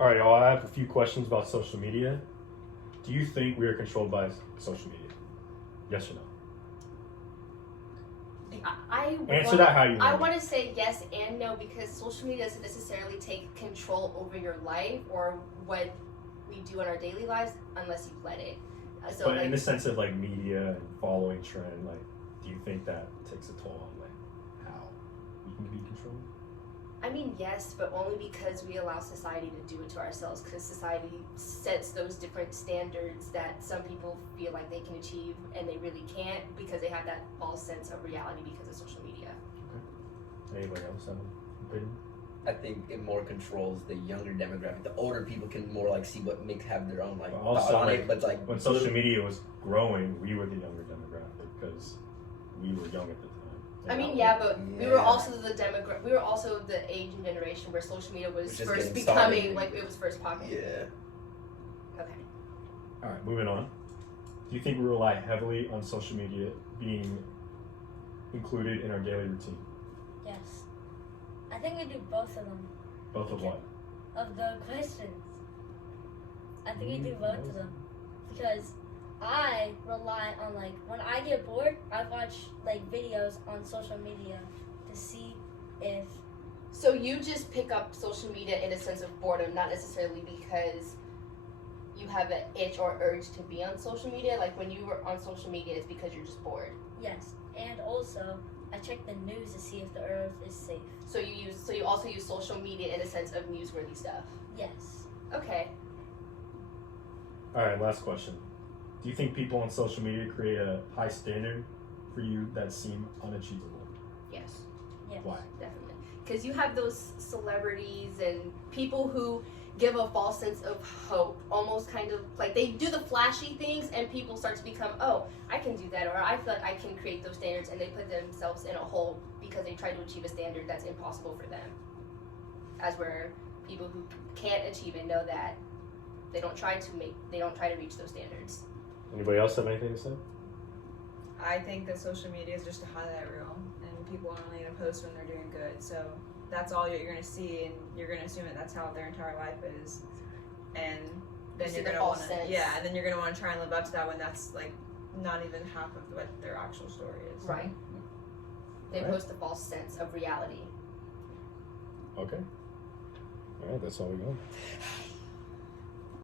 All right, y'all. I have a few questions about social media. Do you think we are controlled by social media? Yes or no? Answer that how you want. I want to say yes and no because social media doesn't necessarily take control over your life or what we do in our daily lives unless you let it. So but in the sense of like media and following trend, like, do you think that takes a toll on like how we can be controlled? I mean, yes, but only because we allow society to do it to ourselves because society sets those different standards that some people feel like they can achieve and they really can't because they have that false sense of reality because of social media. Okay. Anybody else have an opinion? I think it more controls the younger demographic. The older people can more like see what makes have their own like But also, thought on like, it. But it's like when social media was growing, we were the younger demographic because we were young at the time. I mean, yeah, but we were also we were also the age and generation where social media was first becoming like it was first popular. Yeah. Okay. All right, moving on. Do you think we rely heavily on social media being included in our daily routine? Yes. I think we do both of them. Both of what? Of the questions. I think we do both of them. Because I rely on, like, when I get bored, I watch, like, videos on social media to see if... So you just pick up social media in a sense of boredom, not necessarily because you have an itch or urge to be on social media? Like, when you were on social media, it's because you're just bored? Yes. And also, I check the news to see if the earth is safe. So you also use social media in a sense of newsworthy stuff? Yes. Okay. All right, last question. Do you think people on social media create a high standard for you that seem unachievable? Yes. Yes. Why? Definitely. Because you have those celebrities and people who give a false sense of hope, almost kind of like they do the flashy things and people start to become, oh, I can do that, or I feel like I can create those standards, and they put themselves in a hole because they try to achieve a standard that's impossible for them. As where people who can't achieve it know that they don't try to reach those standards. Anybody else have anything to say? I think that social media is just a highlight reel, and people are only going to post when they're doing good. So that's all you're going to see, and you're going to assume that that's how their entire life is. And then you're going to want to, and then you're going to want to try and live up to that when that's like not even half of what their actual story is. Right. They Right. post a false sense of reality. Okay. All right, that's all we got.